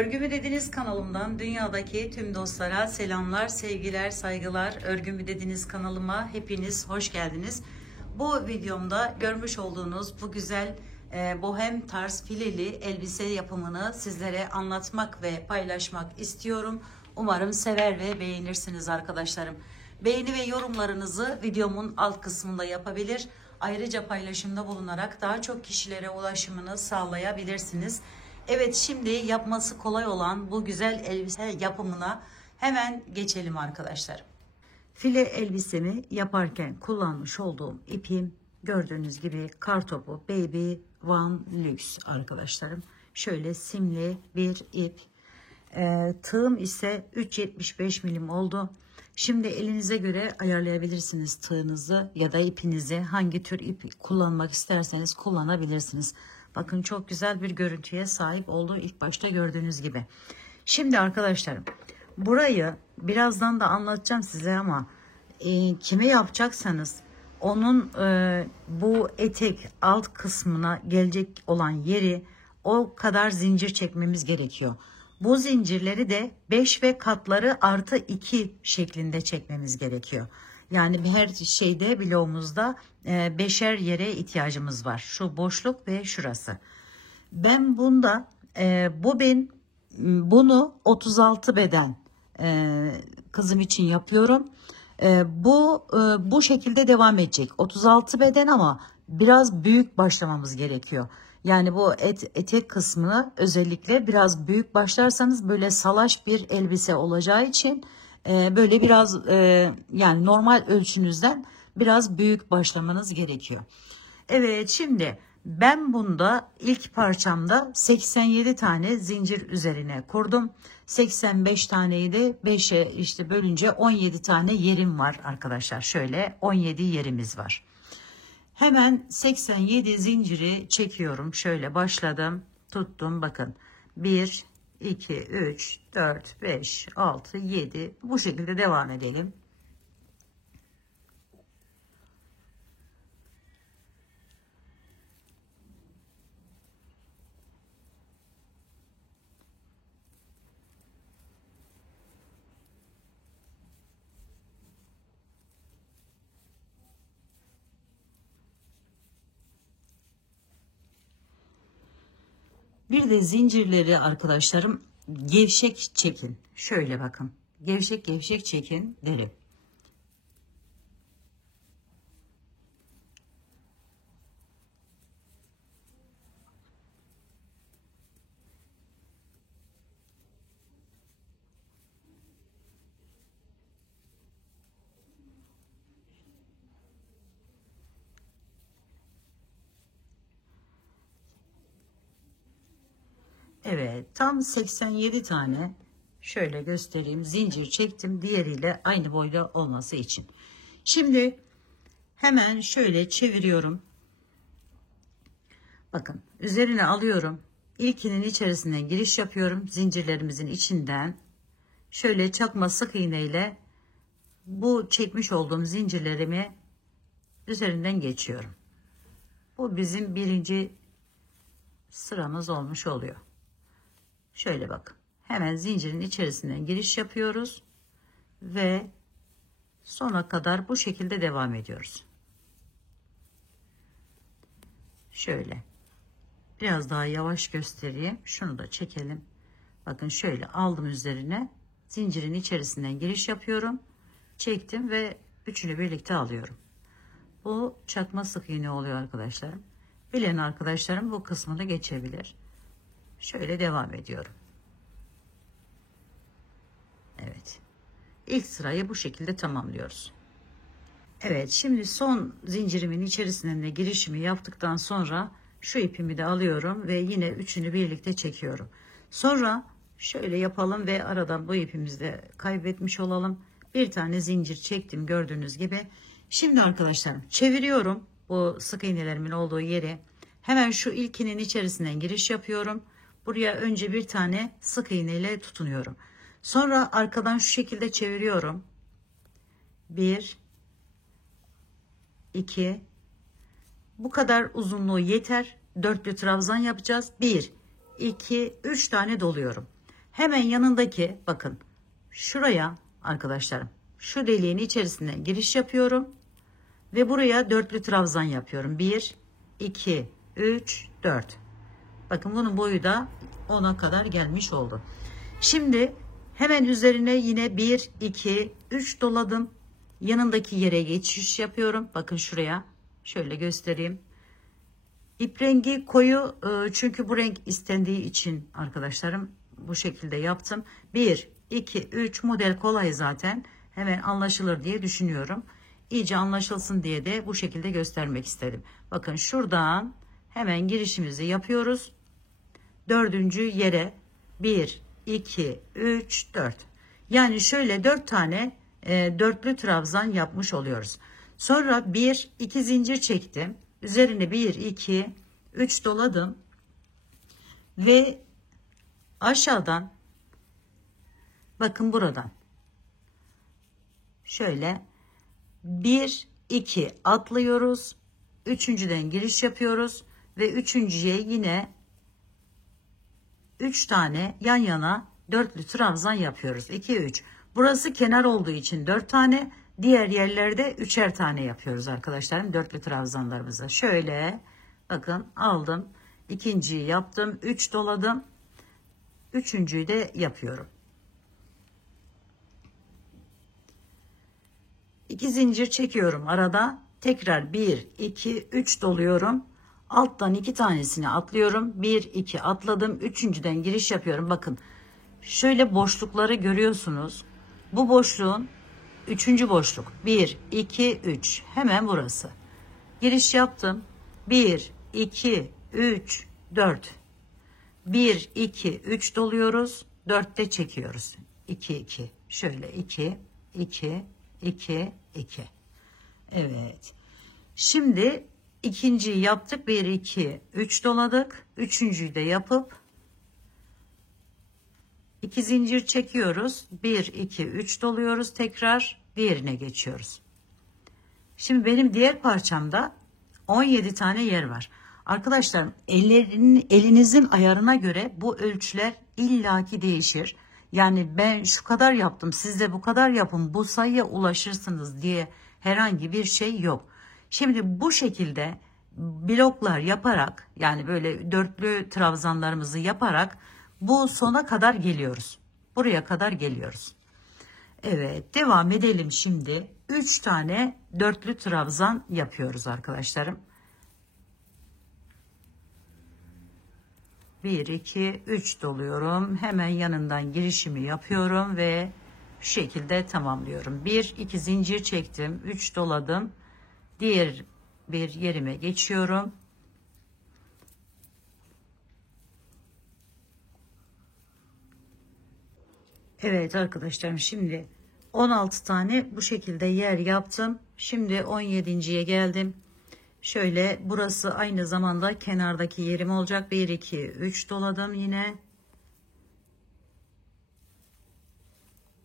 Örgümü Dediniz kanalımdan dünyadaki tüm dostlara selamlar, sevgiler, saygılar. Örgümü Dediniz kanalıma hepiniz hoş geldiniz. Bu videomda görmüş olduğunuz bu güzel bohem tarz fileli elbise yapımını sizlere anlatmak ve paylaşmak istiyorum. Umarım sever ve beğenirsiniz arkadaşlarım. Beğeni ve yorumlarınızı videomun alt kısmında yapabilir. Ayrıca paylaşımda bulunarak daha çok kişilere ulaşımını sağlayabilirsiniz. Evet, şimdi yapması kolay olan bu güzel elbise yapımına hemen geçelim arkadaşlar. File elbisemi yaparken kullanmış olduğum ipim gördüğünüz gibi Kartopu Baby One Luxe arkadaşlarım. Şöyle simli bir ip. Tığım ise 3,75 milim oldu. Şimdi elinize göre ayarlayabilirsiniz tığınızı ya da ipinizi. Hangi tür ip kullanmak isterseniz kullanabilirsiniz. Bakın çok güzel bir görüntüye sahip oldu ilk başta gördüğünüz gibi. Şimdi arkadaşlarım, burayı birazdan da anlatacağım size ama kime yapacaksanız onun bu etek alt kısmına gelecek olan yeri o kadar zincir çekmemiz gerekiyor. Bu zincirleri de 5 ve katları artı 2 şeklinde çekmemiz gerekiyor. Yani her şeyde bloğumuzda 5'er yere ihtiyacımız var. Şu boşluk ve şurası. Ben bunda bunu 36 beden kızım için yapıyorum. Bu şekilde devam edecek. 36 beden ama biraz büyük başlamamız gerekiyor. Yani bu etek kısmını özellikle biraz büyük başlarsanız böyle salaş bir elbise olacağı için böyle biraz yani normal ölçünüzden biraz büyük başlamanız gerekiyor. Evet, şimdi ben bunda ilk parçamda 87 tane zincir üzerine kurdum. 85 taneyi de 5'e işte bölünce 17 tane yerim var arkadaşlar. Şöyle 17 yerimiz var. Hemen 87 zinciri çekiyorum. Şöyle başladım, tuttum, bakın 1 2 3 4 5 6 7 bu şekilde devam edelim. Bir de zincirleri arkadaşlarım gevşek çekin. Şöyle bakın. Gevşek gevşek çekin derim. Evet, tam 87 tane şöyle göstereyim zincir çektim, diğeriyle aynı boyda olması için. Şimdi hemen şöyle çeviriyorum. Bakın, üzerine alıyorum. İlkinin içerisinden giriş yapıyorum. Zincirlerimizin içinden şöyle çakma sık iğne ile bu çekmiş olduğum zincirlerimi üzerinden geçiyorum. Bu bizim birinci sıramız olmuş oluyor. Şöyle bakın. Hemen zincirin içerisinden giriş yapıyoruz ve sona kadar bu şekilde devam ediyoruz. Şöyle biraz daha yavaş göstereyim. Şunu da çekelim. Bakın şöyle aldım, üzerine zincirin içerisinden giriş yapıyorum. Çektim ve üçünü birlikte alıyorum. Bu çakma sık iğne oluyor arkadaşlarım. Bilen arkadaşlarım bu kısmını geçebilir. Şöyle devam ediyorum. Evet. İlk sırayı bu şekilde tamamlıyoruz. Evet, şimdi son zincirimin içerisinden de girişimi yaptıktan sonra şu ipimi de alıyorum ve yine üçünü birlikte çekiyorum. Sonra şöyle yapalım ve aradan bu ipimizi de kaybetmiş olalım. Bir tane zincir çektim gördüğünüz gibi. Şimdi arkadaşlarım çeviriyorum bu sık iğnelerimin olduğu yeri. Hemen şu ilkinin içerisinden giriş yapıyorum. Buraya önce bir tane sık iğne ile tutunuyorum. Sonra arkadan şu şekilde çeviriyorum. 1 2 bu kadar uzunluğu yeter. Dörtlü trabzan yapacağız. 1 2 3 tane doluyorum. Hemen yanındaki bakın şuraya arkadaşlarım şu deliğin içerisine giriş yapıyorum ve buraya dörtlü trabzan yapıyorum. 1 2 3 4. Bakın bunun boyu da 10'a kadar gelmiş oldu. Şimdi hemen üzerine yine 1 2 3 doladım. Yanındaki yere geçiş yapıyorum. Bakın şuraya şöyle göstereyim. İp rengi koyu çünkü bu renk istendiği için arkadaşlarım bu şekilde yaptım. 1 2 3 model kolay zaten. Hemen anlaşılır diye düşünüyorum. İyice anlaşılsın diye de bu şekilde göstermek istedim. Bakın şuradan hemen girişimizi yapıyoruz. Dördüncü yere 1 2 3 4. Yani şöyle 4 tane dörtlü trabzan yapmış oluyoruz. Sonra 1 2 zincir çektim. Üzerine 1 2 3 doladım. Ve aşağıdan bakın buradan şöyle 1 2 atlıyoruz. Üçüncüden giriş yapıyoruz ve üçüncüye yine 3 tane yan yana dörtlü trabzan yapıyoruz. 2 3. Burası kenar olduğu için 4 tane, diğer yerlerde 3'er tane yapıyoruz arkadaşlarım dörtlü trabzanlarımızı. Şöyle bakın aldım. İkinciyi yaptım. 3 doladım. Üçüncüyü de yapıyorum. 2 zincir çekiyorum arada. Tekrar 1 2 3 doluyorum. Alttan 2 tanesini atlıyorum. 1 2 atladım. Üçüncüden giriş yapıyorum. Bakın şöyle boşlukları görüyorsunuz. Bu boşluğun üçüncü boşluk. 1 2 3 hemen burası. Giriş yaptım. 1 2 3 4. 1 2 3 doluyoruz. 4'te çekiyoruz. 2 2. Şöyle 2 2 2 2. Evet. Şimdi ikinciyi yaptık. 1 2 3 doladık. Üçüncüyü de yapıp 2 zincir çekiyoruz. 1 2 3 doluyoruz. Tekrar diğerine geçiyoruz. Şimdi benim diğer parçamda 17 tane yer var. Arkadaşlar elinizin ayarına göre bu ölçüler illaki değişir. Yani ben şu kadar yaptım, siz de bu kadar yapın, bu sayıya ulaşırsınız diye herhangi bir şey yok. Şimdi bu şekilde bloklar yaparak, yani böyle dörtlü trabzanlarımızı yaparak bu sona kadar geliyoruz. Buraya kadar geliyoruz. Evet, devam edelim şimdi. 3 tane dörtlü trabzan yapıyoruz arkadaşlarım. 1 2 3 doluyorum. Hemen yanından girişimi yapıyorum ve şu şekilde tamamlıyorum. 1 2 zincir çektim. 3 doladım. Diğer bir yerime geçiyorum. Evet arkadaşlarım, şimdi 16 tane bu şekilde yer yaptım. Şimdi 17.'ye geldim. Şöyle burası aynı zamanda kenardaki yerim olacak. 1 2 3 doladım yine.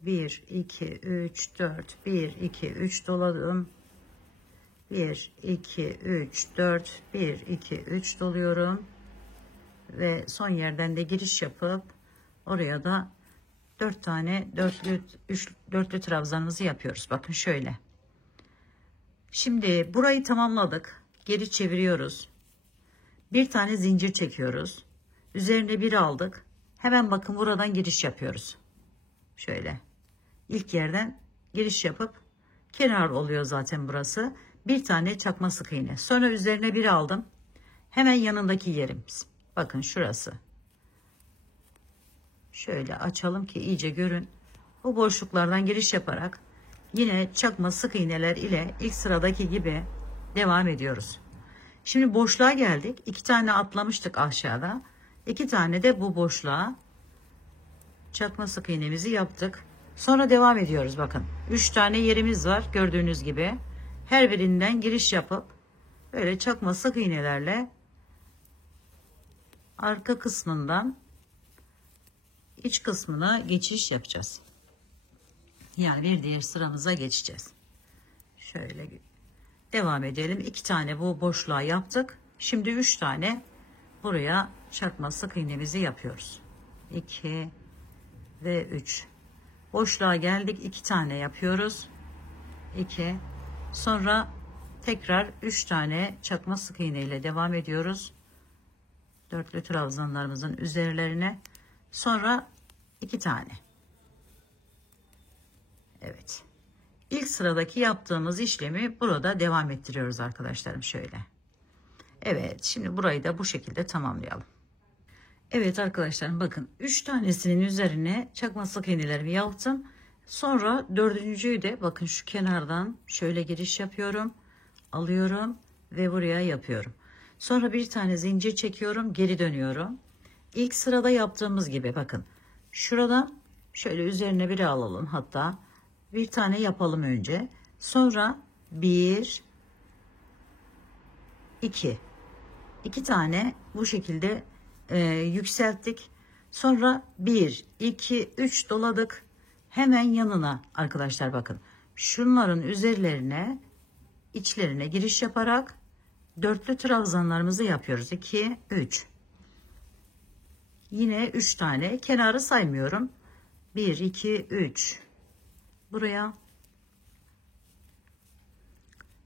1 2 3 4 1 2 3 doladım. 1 2 3 4 1 2 3 doluyorum. Ve son yerden de giriş yapıp oraya da 4 tane dörtlü trabzanımızı yapıyoruz. Bakın şöyle. Şimdi burayı tamamladık. Geri çeviriyoruz. Bir tane zincir çekiyoruz. Üzerine bir aldık. Hemen bakın buradan giriş yapıyoruz. Şöyle. İlk yerden giriş yapıp kenar oluyor zaten burası. Bir tane çakma sık iğne. Sonra üzerine bir aldım. Hemen yanındaki yerimiz. Bakın şurası. Şöyle açalım ki iyice görün. Bu boşluklardan giriş yaparak yine çakma sık iğneler ile ilk sıradaki gibi devam ediyoruz. Şimdi boşluğa geldik. 2 tane atlamıştık aşağıda. 2 tane de bu boşluğa çakma sık iğnemizi yaptık. Sonra devam ediyoruz. Bakın 3 tane yerimiz var gördüğünüz gibi. Her birinden giriş yapıp böyle çakma sık iğnelerle arka kısmından iç kısmına geçiş yapacağız. Yani bir diğer sıramıza geçeceğiz. Şöyle devam edelim. 2 tane bu boşluğa yaptık. Şimdi 3 tane buraya çakma sık iğnemizi yapıyoruz. 2 ve 3. Boşluğa geldik. 2 tane yapıyoruz. 2. Sonra tekrar 3 tane çakma sık iğne ile devam ediyoruz. Dörtlü trabzanlarımızın üzerlerine. Sonra 2 tane. Evet. İlk sıradaki yaptığımız işlemi burada devam ettiriyoruz arkadaşlarım şöyle. Evet, şimdi burayı da bu şekilde tamamlayalım. Evet arkadaşlarım, bakın 3 tanesinin üzerine çakma sık iğnelerimi yaptım. Sonra dördüncüyü de bakın şu kenardan şöyle giriş yapıyorum. Alıyorum ve buraya yapıyorum. Sonra bir tane zincir çekiyorum, geri dönüyorum. İlk sırada yaptığımız gibi bakın. Şuradan şöyle üzerine bir alalım, hatta bir tane yapalım önce. Sonra 1 2 tane bu şekilde yükselttik. Sonra 1 2 3 doladık. Hemen yanına arkadaşlar bakın. Şunların üzerlerine, içlerine giriş yaparak dörtlü trabzanlarımızı yapıyoruz. 2 3. Yine 3 tane, kenarı saymıyorum. 1 2 3. Buraya.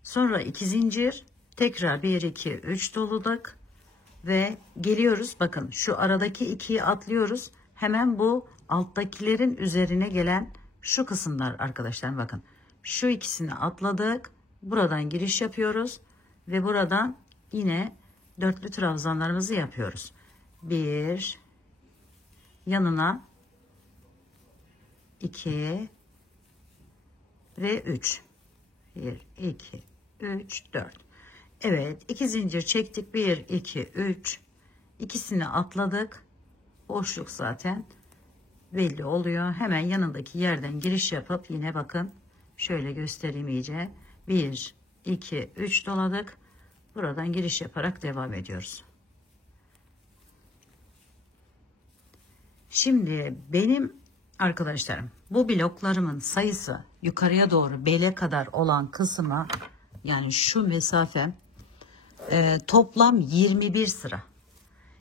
Sonra 2 zincir, tekrar 1 2 3 doladık ve geliyoruz. Bakın şu aradaki 2'yi atlıyoruz. Hemen bu alttakilerin üzerine gelen şu kısımlar arkadaşlar, bakın. Şu ikisini atladık. Buradan giriş yapıyoruz ve buradan yine dörtlü trabzanlarımızı yapıyoruz. 1 yanına, 2 ve 3. 1 2 3 4. Evet, 2 zincir çektik. 1 2 3. İkisini atladık. Boşluk zaten belli oluyor. Hemen yanındaki yerden giriş yapıp yine bakın şöyle göstereyim iyice. 1 2 3 doladık. Buradan giriş yaparak devam ediyoruz. Şimdi benim arkadaşlarım, bu bloklarımın sayısı yukarıya doğru bele kadar olan kısma, yani şu mesafem toplam 21 sıra.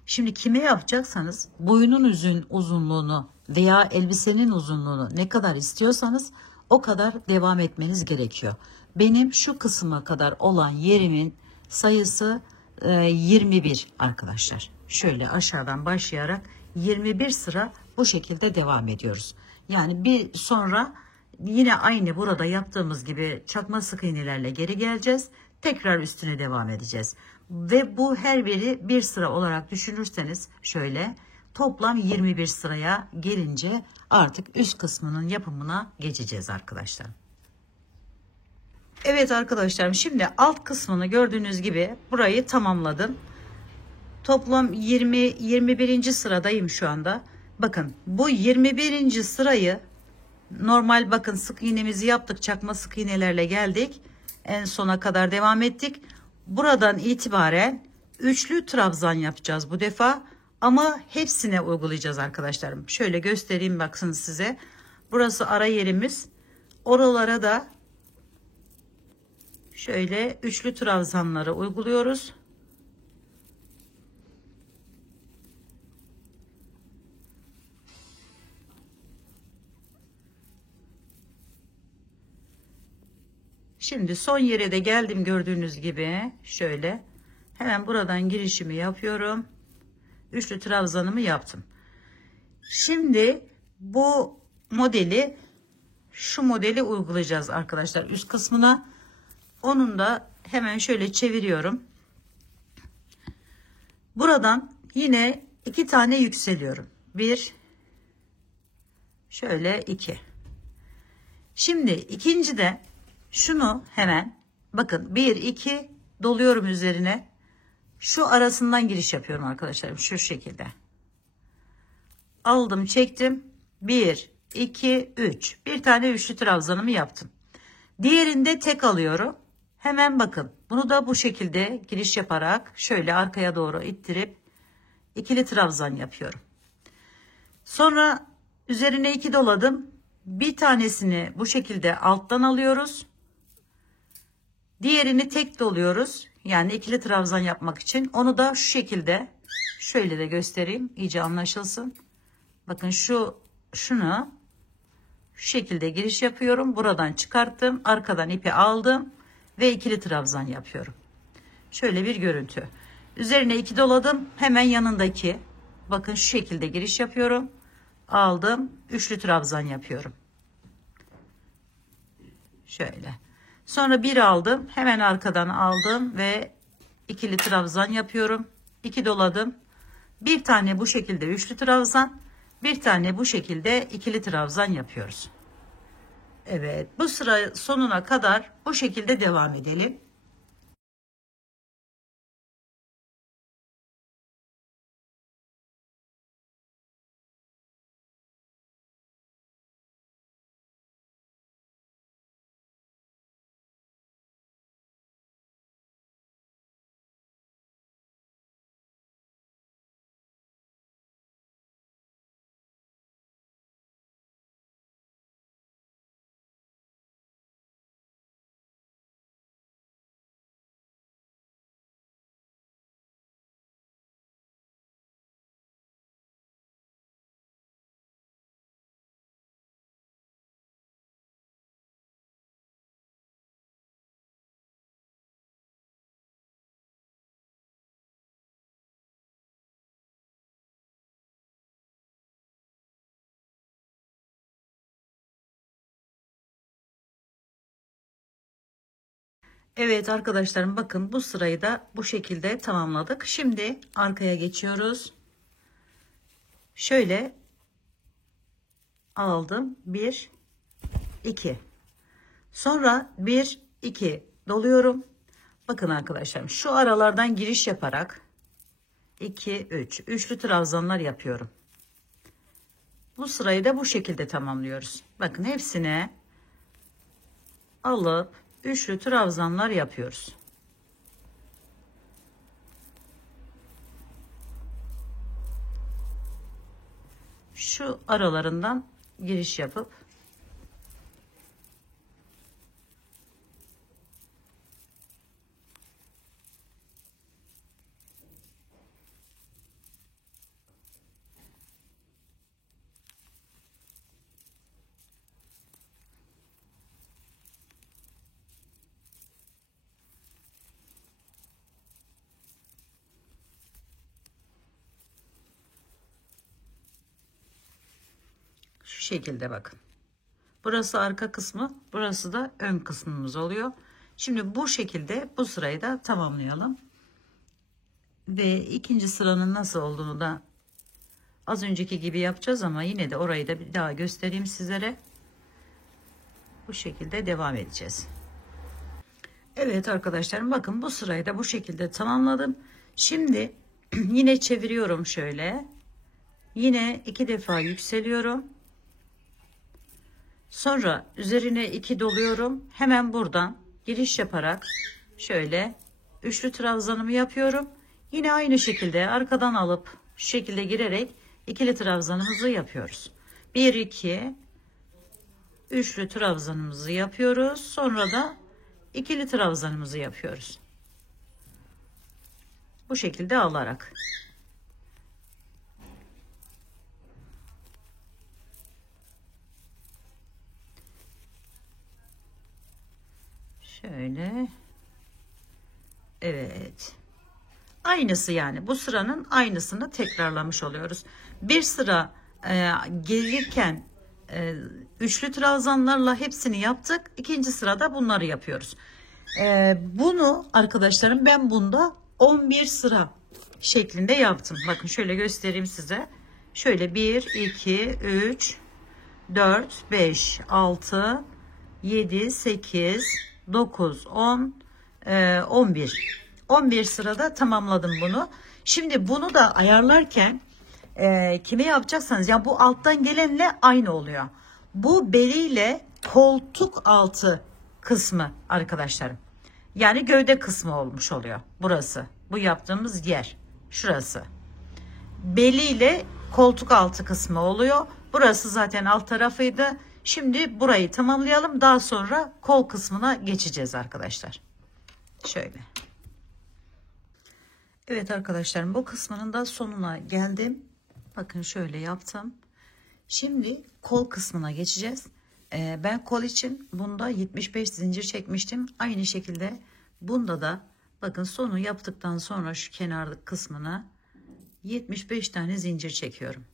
Şimdi kime yapacaksanız boyunun uzunluğunu veya elbisenin uzunluğunu ne kadar istiyorsanız o kadar devam etmeniz gerekiyor. Benim şu kısma kadar olan yerimin sayısı 21 arkadaşlar. Şöyle aşağıdan başlayarak 21 sıra bu şekilde devam ediyoruz. Yani bir sonra yine aynı burada yaptığımız gibi çakma sık iğnelerle geri geleceğiz. Tekrar üstüne devam edeceğiz. Ve bu her biri bir sıra olarak düşünürseniz şöyle toplam 21 sıraya gelince artık üst kısmının yapımına geçeceğiz arkadaşlar. Evet arkadaşlarım, şimdi alt kısmını gördüğünüz gibi burayı tamamladım. Toplam 21. sıradayım şu anda. Bakın bu 21. sırayı normal, bakın sık iğnemizi yaptık, çakma sık iğnelerle geldik. En sona kadar devam ettik. Buradan itibaren üçlü trabzan yapacağız bu defa. Ama hepsine uygulayacağız arkadaşlarım. Şöyle göstereyim bakın size. Burası ara yerimiz. Oralara da şöyle üçlü trabzanları uyguluyoruz. Şimdi son yere de geldim, gördüğünüz gibi şöyle hemen buradan girişimi yapıyorum. Üçlü trabzanımı yaptım. Şimdi bu modeli, şu modeli uygulayacağız arkadaşlar üst kısmına. Onun da hemen şöyle çeviriyorum. Buradan yine 2 tane yükseliyorum. 1 şöyle 2. Şimdi ikinci de şunu hemen bakın 1 2 doluyorum üzerine. Şu arasından giriş yapıyorum arkadaşlarım, şu şekilde. Aldım, çektim. 1 2 3. Bir tane üçlü trabzanımı yaptım. Diğerinde tek alıyorum. Hemen bakın bunu da bu şekilde giriş yaparak şöyle arkaya doğru ittirip ikili trabzan yapıyorum. Sonra üzerine 2 doladım. Bir tanesini bu şekilde alttan alıyoruz. Diğerini tek doluyoruz. Yani ikili trabzan yapmak için. Onu da şu şekilde şöyle de göstereyim, iyice anlaşılsın. Bakın şu şunu şu şekilde giriş yapıyorum. Buradan çıkarttım. Arkadan ipi aldım ve ikili trabzan yapıyorum. Şöyle bir görüntü. Üzerine 2 doladım. Hemen yanındaki. Bakın şu şekilde giriş yapıyorum. Aldım. Üçlü trabzan yapıyorum. Şöyle. Sonra bir aldım. Hemen arkadan aldım ve ikili trabzan yapıyorum. 2 doladım. Bir tane bu şekilde üçlü trabzan. Bir tane bu şekilde ikili trabzan yapıyoruz. Evet, bu sıra sonuna kadar bu şekilde devam edelim. Evet arkadaşlarım, bakın bu sırayı da bu şekilde tamamladık. Şimdi arkaya geçiyoruz. Şöyle aldım. 1 2. Sonra 1 2 doluyorum. Bakın arkadaşlarım, şu aralardan giriş yaparak 2 3 üçlü trabzanlar yapıyorum. Bu sırayı da bu şekilde tamamlıyoruz. Bakın hepsine alıp üçlü trabzanlar yapıyoruz. Şu aralarından giriş yapıp şu şekilde bakın. Burası arka kısmı, burası da ön kısmımız oluyor. Şimdi bu şekilde bu sırayı da tamamlayalım. Ve ikinci sıranın nasıl olduğunu da az önceki gibi yapacağız ama yine de orayı da bir daha göstereyim sizlere. Bu şekilde devam edeceğiz. Evet arkadaşlarım, bakın bu sırayı da bu şekilde tamamladım. Şimdi yine çeviriyorum şöyle. Yine 2 defa yükseliyorum. Sonra üzerine 2 doluyorum. Hemen buradan giriş yaparak şöyle üçlü trabzanımı yapıyorum. Yine aynı şekilde arkadan alıp şu şekilde girerek ikili trabzanımızı yapıyoruz. 1 2 üçlü trabzanımızı yapıyoruz. Sonra da ikili trabzanımızı yapıyoruz. Bu şekilde alarak. Şöyle. Evet. Aynısı, yani bu sıranın aynısını tekrarlamış oluyoruz. Bir sıra gelirken üçlü trabzanlarla hepsini yaptık. İkinci sırada bunları yapıyoruz. Bunu arkadaşlarım ben bunda 11 sıra şeklinde yaptım. Bakın şöyle göstereyim size. Şöyle 1, 2, 3, 4, 5, 6, 7, 8, 9, 10, 11. 11 sırada tamamladım bunu. Şimdi bunu da ayarlarken kime yapacaksanız, yani bu alttan gelenle aynı oluyor. Bu beliyle koltuk altı kısmı arkadaşlarım. Yani gövde kısmı olmuş oluyor burası. Bu yaptığımız yer şurası. Beliyle koltuk altı kısmı oluyor. Burası zaten alt tarafıydı. Şimdi burayı tamamlayalım. Daha sonra kol kısmına geçeceğiz arkadaşlar. Şöyle. Evet arkadaşlarım, bu kısmının da sonuna geldim. Bakın şöyle yaptım. Şimdi kol kısmına geçeceğiz. Ben kol için bunda 75 zincir çekmiştim. Aynı şekilde bunda da bakın sonu yaptıktan sonra şu kenarlık kısmına 75 tane zincir çekiyorum.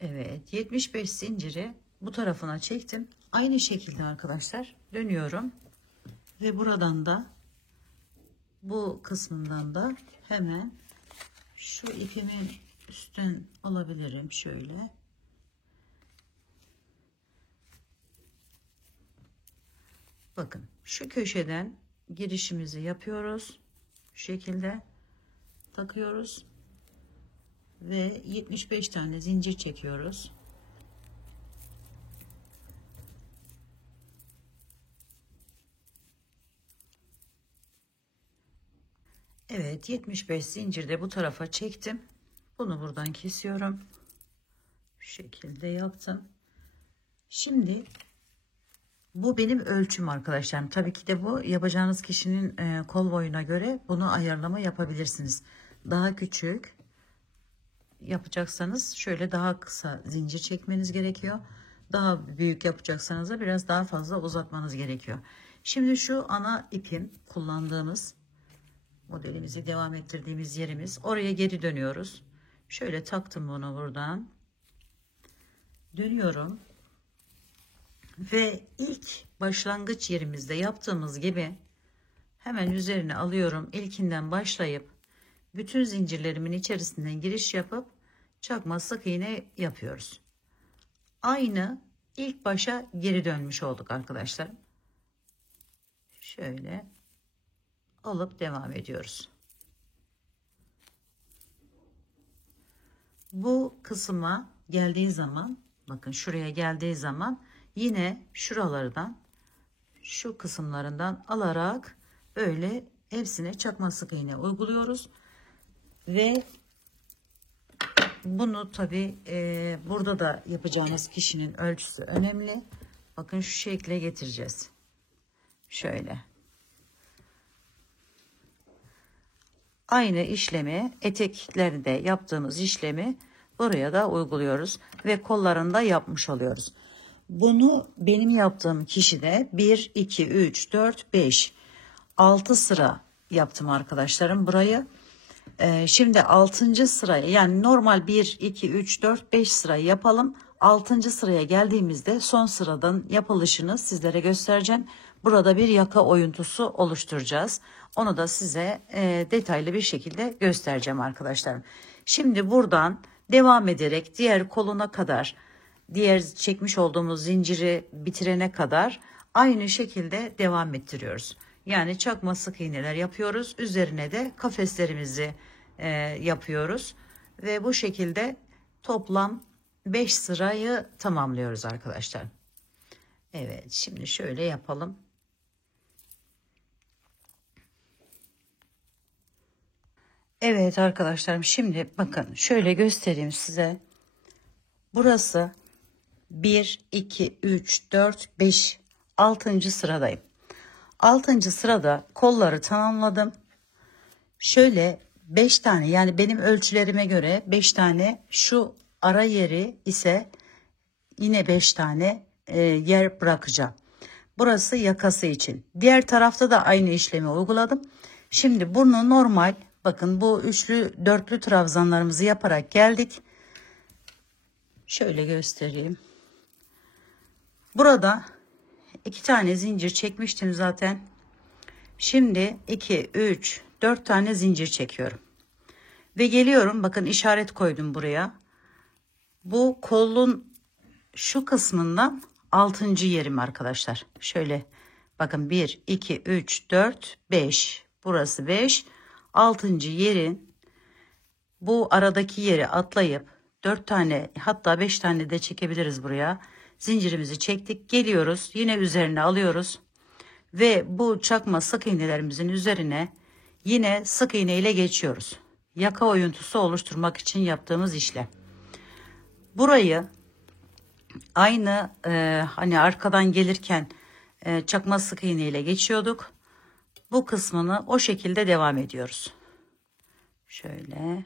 Evet, 75 zinciri bu tarafına çektim. Aynı şekilde arkadaşlar dönüyorum ve buradan da bu kısmından da hemen şu ipimin üstten alabilirim şöyle. Bakın şu köşeden girişimizi yapıyoruz. Şu şekilde takıyoruz ve 75 tane zincir çekiyoruz. Evet, 75 zincir de bu tarafa çektim. Bunu buradan kesiyorum. Şu şekilde yaptım. Şimdi bu benim ölçüm arkadaşlarım. Tabii ki de bu yapacağınız kişinin kol boyuna göre bunu ayarlama yapabilirsiniz. Daha küçük yapacaksanız şöyle daha kısa zincir çekmeniz gerekiyor. Daha büyük yapacaksanız da biraz daha fazla uzatmanız gerekiyor. Şimdi şu ana ipim kullandığımız modelimizi devam ettirdiğimiz yerimiz, oraya geri dönüyoruz. Şöyle taktım bunu buradan. Dönüyorum. Ve ilk başlangıç yerimizde yaptığımız gibi hemen üzerine alıyorum. İlkinden başlayıp bütün zincirlerimin içerisinden giriş yapıp çakma sık iğne yapıyoruz. Aynı ilk başa geri dönmüş olduk arkadaşlar. Şöyle alıp devam ediyoruz. Bu kısma geldiği zaman, bakın şuraya geldiği zaman yine şuralardan, şu kısımlarından alarak böyle hepsine çakma sık iğne uyguluyoruz. Ve bunu tabi burada da yapacağınız kişinin ölçüsü önemli. Bakın şu şekle getireceğiz. Şöyle. Aynı işlemi eteklerde yaptığımız işlemi buraya da uyguluyoruz ve kollarında yapmış oluyoruz. Bunu benim yaptığım kişide 1, 2, 3, 4, 5, 6 sıra yaptım arkadaşlarım burayı. Şimdi 6. sıraya, yani normal 1, 2, 3, 4, 5 sırayı yapalım. 6. sıraya geldiğimizde son sıradan yapılışını sizlere göstereceğim. Burada bir yaka oyuntusu oluşturacağız. Onu da size detaylı bir şekilde göstereceğim arkadaşlarım. Şimdi buradan devam ederek diğer koluna kadar, diğer çekmiş olduğumuz zinciri bitirene kadar aynı şekilde devam ettiriyoruz. Yani çakma sık iğneler yapıyoruz. Üzerine de kafeslerimizi yapıyoruz. Ve bu şekilde toplam 5 sırayı tamamlıyoruz arkadaşlar. Evet, şimdi şöyle yapalım. Evet arkadaşlarım, şimdi bakın şöyle göstereyim size. Burası 1, 2, 3, 4, 5, 6. sıradayım. 6. sırada kolları tamamladım. Şöyle 5 tane, yani benim ölçülerime göre 5 tane, şu ara yeri ise yine 5 tane yer bırakacağım. Burası yakası için. Diğer tarafta da aynı işlemi uyguladım. Şimdi bunu normal, bakın bu üçlü dörtlü trabzanlarımızı yaparak geldik. Şöyle göstereyim. Burada 2 tane zincir çekmiştim zaten. Şimdi 2, 3, 4 tane zincir çekiyorum. Ve geliyorum, bakın işaret koydum buraya. Bu kolun şu kısmından 6. yerim arkadaşlar. Şöyle Bakın 1, 2, 3, 4, 5. Burası 5. 6. yerin bu aradaki yeri atlayıp 4 tane hatta 5 tane de çekebiliriz buraya. Zincirimizi çektik. Geliyoruz. Yine üzerine alıyoruz. Ve bu çakma sık iğnelerimizin üzerine yine sık iğne ile geçiyoruz. Yaka oyuntusu oluşturmak için yaptığımız işlem. Burayı aynı hani arkadan gelirken çakma sık iğne ile geçiyorduk. Bu kısmını o şekilde devam ediyoruz. Şöyle.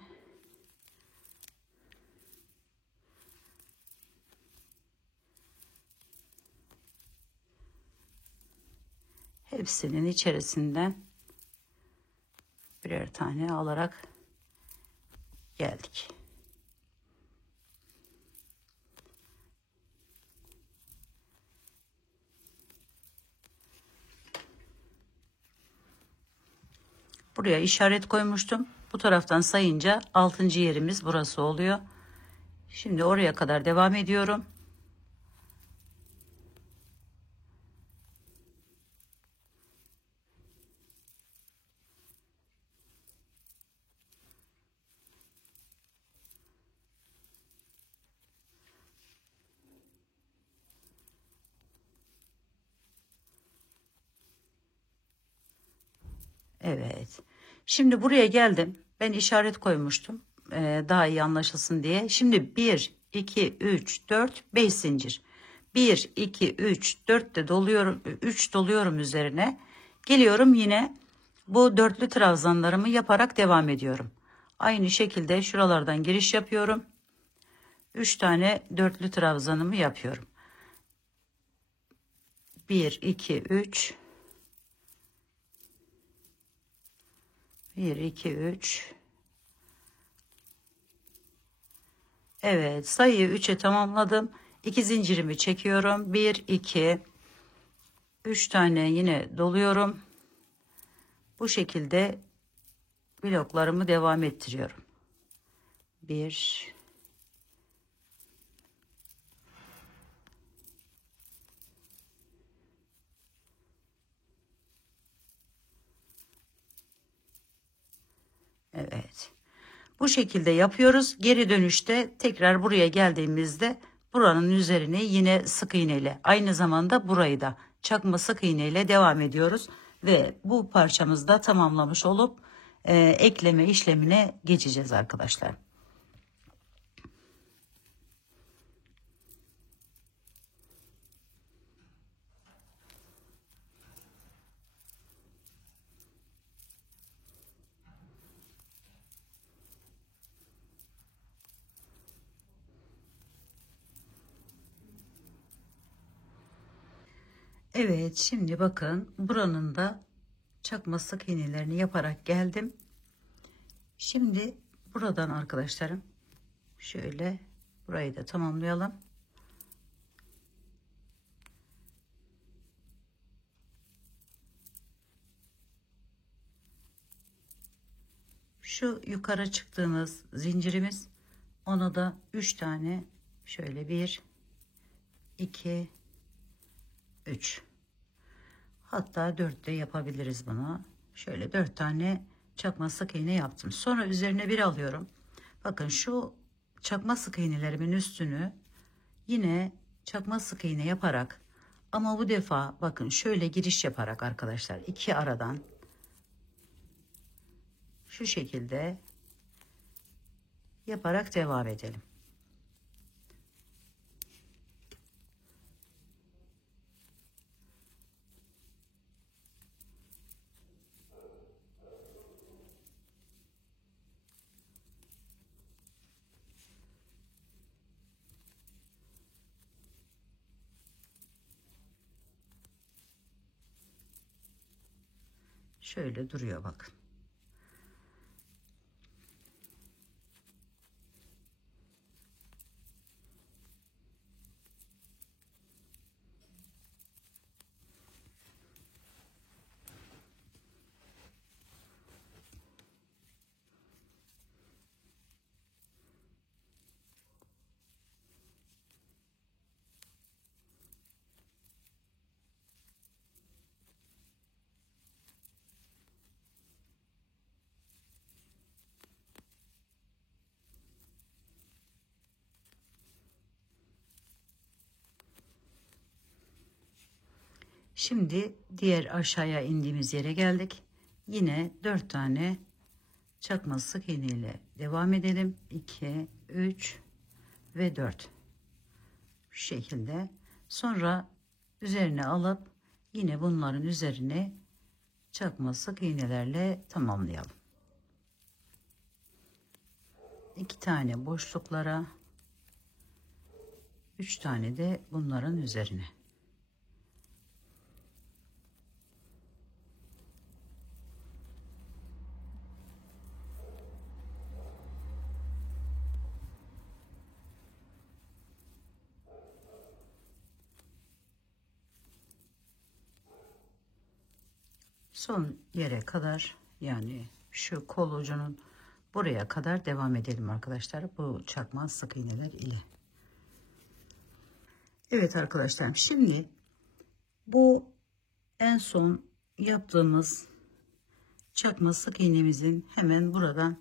Hepsinin içerisinden birer tane alarak geldik. Buraya işaret koymuştum. Bu taraftan sayınca 6. yerimiz burası oluyor. Şimdi oraya kadar devam ediyorum. Evet. Şimdi buraya geldim. Ben işaret koymuştum. Daha iyi anlaşılsın diye. Şimdi 1, 2, 3, 4, 5 zincir. 1, 2, 3, 4 de doluyorum. 3 doluyorum üzerine. Geliyorum yine bu dörtlü trabzanlarımı yaparak devam ediyorum. Aynı şekilde şuralardan giriş yapıyorum. 3 tane dörtlü trabzanımı yapıyorum. 1, 2, 3. 1, 2, 3. Evet, sayıyı 3'e tamamladım. 2 zincirimi çekiyorum. 1, 2, 3 tane yine doluyorum. Bu şekilde bloklarımı devam ettiriyorum. 1, evet. Bu şekilde yapıyoruz. Geri dönüşte tekrar buraya geldiğimizde buranın üzerine yine sık iğneyle aynı zamanda burayı da çakma sık iğneyle devam ediyoruz. Ve bu parçamızı da tamamlamış olup ekleme işlemine geçeceğiz arkadaşlar. Evet, şimdi bakın buranın da çakma sık iğnelerini yaparak geldim. Şimdi buradan arkadaşlarım şöyle burayı da tamamlayalım. Şu yukarı çıktığımız zincirimiz, ona da 3 tane şöyle 1, 2, 3, hatta 4 de yapabiliriz bunu. Şöyle 4 tane çakma sık iğne yaptım. Sonra üzerine bir alıyorum. Bakın şu çakma sık iğnelerimin üstünü yine çakma sık iğne yaparak, ama bu defa bakın şöyle giriş yaparak arkadaşlar, iki aradan şu şekilde yaparak devam edelim. Şöyle duruyor bakın. Şimdi diğer aşağıya indiğimiz yere geldik. Yine 4 tane çakma sık iğne ile devam edelim. 2, 3 ve 4. Şu şekilde. Sonra üzerine alıp yine bunların üzerine çakma sık iğnelerle tamamlayalım. 2 tane boşluklara, 3 tane de bunların üzerine. Son yere kadar, yani şu kol ucunun buraya kadar devam edelim arkadaşlar, bu çakma sık iğneler ile. Evet arkadaşlar, şimdi bu en son yaptığımız çakma sık iğnemizin hemen buradan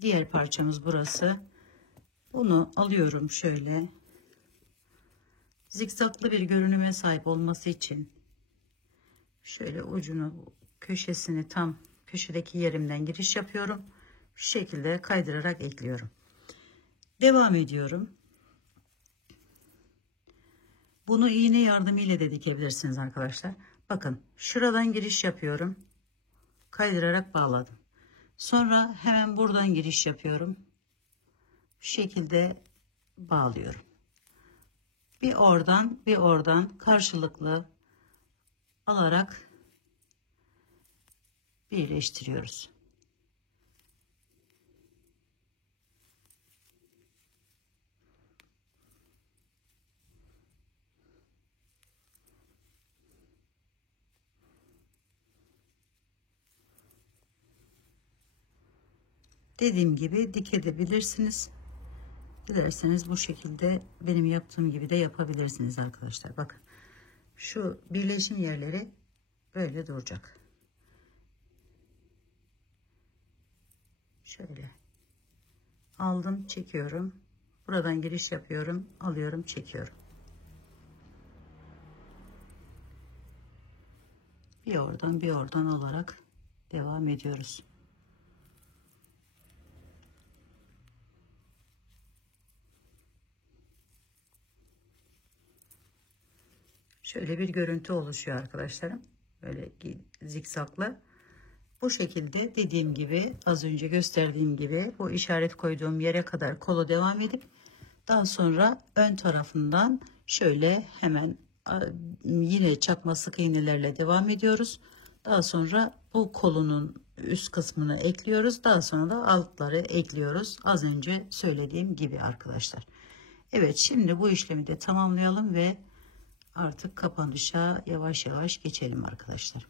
diğer parçamız burası. Bunu alıyorum, şöyle zikzaklı bir görünüme sahip olması için şöyle ucunu, köşesini, tam köşedeki yerimden giriş yapıyorum. Şu şekilde kaydırarak ekliyorum. Devam ediyorum. Bunu iğne yardımıyla da dikebilirsiniz arkadaşlar. Bakın, şuradan giriş yapıyorum. Kaydırarak bağladım. Sonra hemen buradan giriş yapıyorum. Şu şekilde bağlıyorum. Bir oradan karşılıklı alarak birleştiriyoruz. Dediğim gibi dikebilirsiniz. Dilerseniz bu şekilde benim yaptığım gibi de yapabilirsiniz arkadaşlar. Bakın, şu birleşim yerleri böyle duracak. Şöyle aldım, çekiyorum. Buradan giriş yapıyorum, alıyorum, çekiyorum. Bir oradan alarak devam ediyoruz. Şöyle bir görüntü oluşuyor arkadaşlarım. Böyle zikzaklı. Bu şekilde dediğim gibi, az önce gösterdiğim gibi bu işaret koyduğum yere kadar kolu devam edip daha sonra ön tarafından şöyle hemen yine çakma sık iğnelerle devam ediyoruz. Daha sonra bu kolunun üst kısmını ekliyoruz. Daha sonra da altları ekliyoruz. Az önce söylediğim gibi arkadaşlar. Evet, şimdi bu işlemi de tamamlayalım ve artık kapanışa yavaş yavaş geçelim arkadaşlar.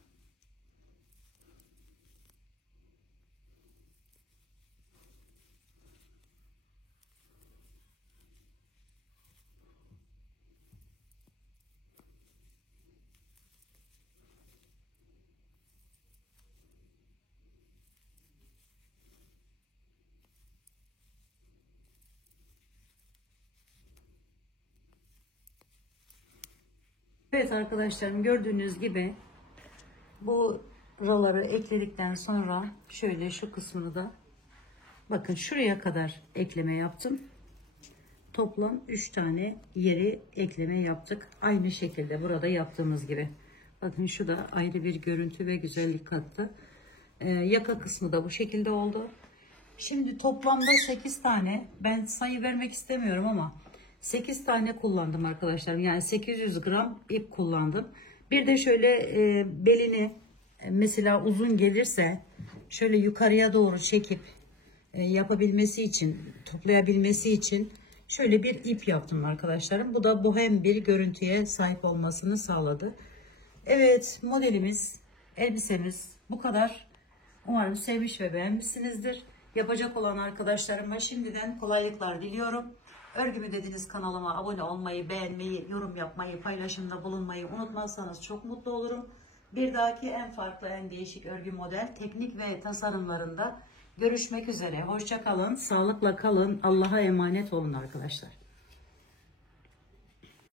Evet arkadaşlarım, gördüğünüz gibi bu buraları ekledikten sonra şöyle şu kısmını da bakın şuraya kadar ekleme yaptım. Toplam 3 tane yeri ekleme yaptık. Aynı şekilde burada yaptığımız gibi. Bakın şu da ayrı bir görüntü ve güzellik kattı. Yaka kısmı da bu şekilde oldu. Şimdi toplamda 8 tane, ben sayı vermek istemiyorum ama 8 tane kullandım arkadaşlar. Yani 800 gram ip kullandım. Bir de şöyle belini mesela uzun gelirse şöyle yukarıya doğru çekip yapabilmesi için, toplayabilmesi için şöyle bir ip yaptım arkadaşlarım. Bu da bohem bir görüntüye sahip olmasını sağladı. Evet, modelimiz, elbisemiz bu kadar. Umarım sevmiş ve beğenmişsinizdir. Yapacak olan arkadaşlarıma şimdiden kolaylıklar diliyorum. Örgümü dediğiniz kanalıma abone olmayı, beğenmeyi, yorum yapmayı, paylaşımda bulunmayı unutmazsanız çok mutlu olurum. Bir dahaki en farklı, en değişik örgü model, teknik ve tasarımlarında görüşmek üzere. Hoşça kalın, sağlıkla kalın, Allah'a emanet olun arkadaşlar.